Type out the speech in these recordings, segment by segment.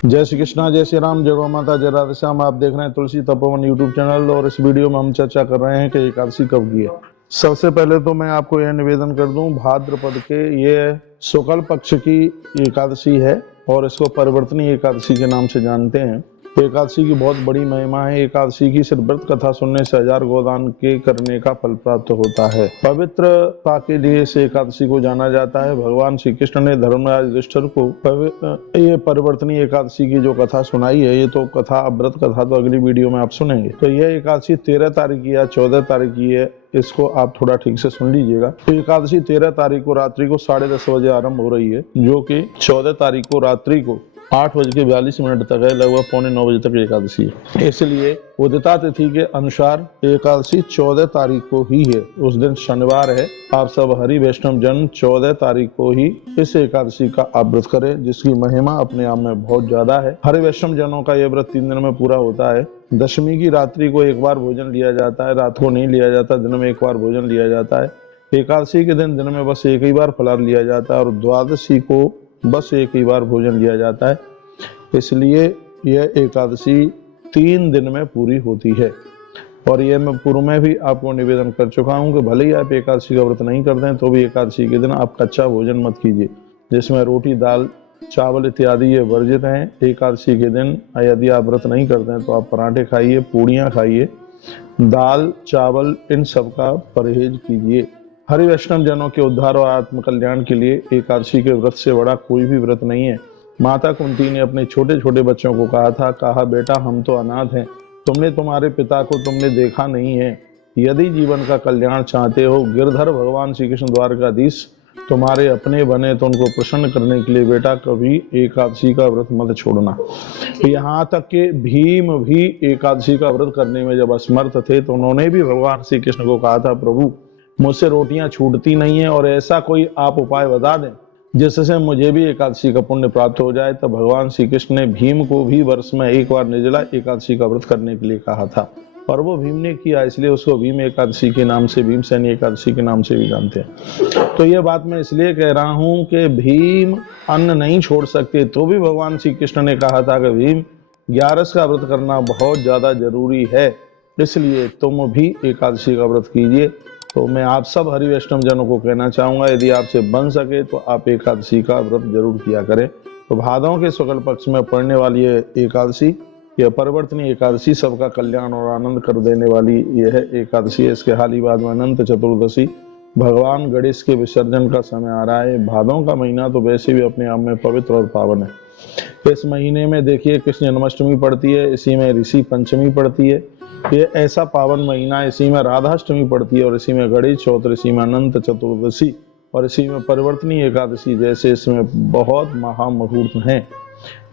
जय श्री कृष्णा, जय श्री राम, जय गौ माता, जय राधे श्याम। आप देख रहे हैं तुलसी तपोवन यूट्यूब चैनल और इस वीडियो में हम चर्चा कर रहे हैं कि एकादशी कब की है। सबसे पहले तो मैं आपको यह निवेदन कर दूं, भाद्रपद के ये शुक्ल पक्ष की एकादशी है और इसको परिवर्तनी एकादशी के नाम से जानते हैं। एकादशी की बहुत बड़ी महिमा है। एकादशी की सिर्फ व्रत कथा सुनने से 1000 गोदान के करने का फल प्राप्त होता है। पवित्रता के लिए इस एकादशी को जाना जाता है। भगवान श्री कृष्ण ने धर्मराज युधिष्ठिर को ये परिवर्तनी एकादशी की जो कथा सुनाई है, ये तो कथा, व्रत कथा तो अगली वीडियो में आप सुनेंगे। तो यह एकादशी 13 तारीख की या 14 तारीख की है, इसको आप थोड़ा ठीक से सुन लीजिएगा। तो एकादशी 13 तारीख को रात्रि को 10:30 बजे आरंभ हो रही है, जो कि 14 तारीख को रात्रि को 8:42 तक है, लगभग 8:45 बजे तक एकादशी है। इसलिए उदिता तिथि के अनुसार एकादशी 14 तारीख को ही है। उस दिन शनिवार है। आप सब हरि वैष्णव जन 14 तारीख को ही इस एकादशी का आप व्रत करें, जिसकी महिमा अपने आप में बहुत ज्यादा है। हरि वैष्णव जनों का यह व्रत 3 दिन में पूरा होता है। दशमी की रात्रि को एक बार भोजन लिया जाता है, रात को नहीं लिया जाता, दिन में एक बार भोजन लिया जाता है। एकादशी के दिन में बस एक ही बार फलाहार लिया जाता है और द्वादशी को बस एक ही बार भोजन लिया जाता है। इसलिए यह एकादशी 3 दिन में पूरी होती है। और यह मैं पूर्व में भी आपको निवेदन कर चुका हूं कि भले ही आप एकादशी का व्रत नहीं करते हैं तो भी एकादशी के दिन आप कच्चा भोजन मत कीजिए, जिसमें रोटी, दाल, चावल इत्यादि ये वर्जित हैं। एकादशी के दिन यदि आप व्रत नहीं करते हैं तो आप पराठे खाइए, पूड़ियाँ खाइए, दाल, चावल, इन सब का परहेज कीजिए। हरि वैष्णव जनों के उद्धार और आत्म कल्याण के लिए एकादशी के व्रत से बड़ा कोई भी व्रत नहीं है। माता कुंती ने अपने छोटे छोटे बच्चों को कहा बेटा, हम तो अनाथ हैं, तुमने तुम्हारे पिता को तुमने देखा नहीं है। यदि जीवन का कल्याण चाहते हो, गिरधर भगवान श्री कृष्ण द्वारकाधीश तुम्हारे अपने बने तो उनको प्रसन्न करने के लिए बेटा कभी एकादशी का व्रत मत छोड़ना। यहाँ तक कि भीम भी एकादशी का व्रत करने में जब असमर्थ थे तो उन्होंने भी भगवान श्री कृष्ण को कहा था, प्रभु मुझसे रोटियां छूटती नहीं है और ऐसा कोई आप उपाय बता दें जिससे मुझे भी एकादशी का पुण्य प्राप्त हो जाए। तो भगवान श्री कृष्ण ने भीम को भी वर्ष में एक बार निर्जला एकादशी का व्रत करने के लिए कहा था और वो भीम ने किया, इसलिए उसको भीम एकादशी के नाम से, भीमसेन एकादशी के नाम से भी जानते हैं। तो ये बात मैं इसलिए कह रहा हूं कि भीम अन्न नहीं छोड़ सकते, तो भी भगवान श्री कृष्ण ने कहा था कि भीम 11 का व्रत करना बहुत ज्यादा जरूरी है, इसलिए तुम भी एकादशी का व्रत कीजिए। तो मैं आप सब हरि वैष्णव जनों को कहना चाहूंगा, यदि आपसे बन सके तो आप एकादशी का व्रत जरूर किया करें। तो भादों के शुक्ल पक्ष में पड़ने वाली ये एकादशी, यह परिवर्तनी एकादशी, सबका कल्याण और आनंद कर देने वाली यह एकादशी है। इसके हाल ही बाद में अनंत चतुर्दशी, भगवान गणेश के विसर्जन का समय आ रहा है। भादों का महीना तो वैसे भी अपने आप में पवित्र और पावन है। इस महीने में देखिए कृष्ण जन्माष्टमी पड़ती है, इसी में ऋषि पंचमी पड़ती है। ये ऐसा पावन महीना, इसी में राधाष्टमी पड़ती है और इसी में गणेश चौथ, इसी में अनंत चतुर्दशी और इसी में परिवर्तनी एकादशी, जैसे इसमें बहुत महामुहूर्त हैं।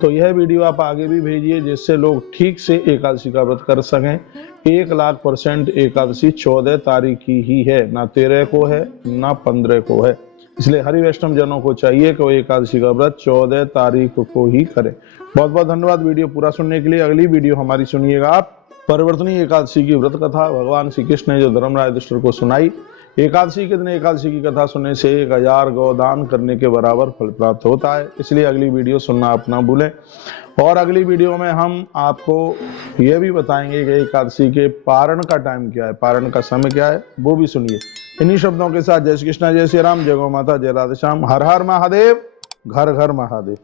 तो यह वीडियो आप आगे भी भेजिए जिससे लोग ठीक से एकादशी का व्रत कर सकें। 1,00,000% एकादशी 14 तारीख की ही है, ना 13 को है ना 15 को है। इसलिए हरि वैष्णव जनों को चाहिए कि वो एकादशी का व्रत 14 तारीख को ही करें। बहुत बहुत धन्यवाद वीडियो पूरा सुनने के लिए। अगली वीडियो हमारी सुनिएगा आप, परिवर्तनी एकादशी की व्रत कथा भगवान श्री कृष्ण ने जो धर्मराज युधिष्ठिर को सुनाई। एकादशी के दिन एकादशी की कथा सुनने से 1000 गोदान करने के बराबर फल प्राप्त होता है। इसलिए अगली वीडियो सुनना आप ना भूलें। और अगली वीडियो में हम आपको यह भी बताएंगे कि एकादशी के पारण का टाइम क्या है, पारण का समय क्या है, वो भी सुनिए। इन्हीं शब्दों के साथ जय श्री कृष्ण, जय श्री राम, जय गौ माता, जय राधे श्याम। हर हर महादेव, घर घर महादेव।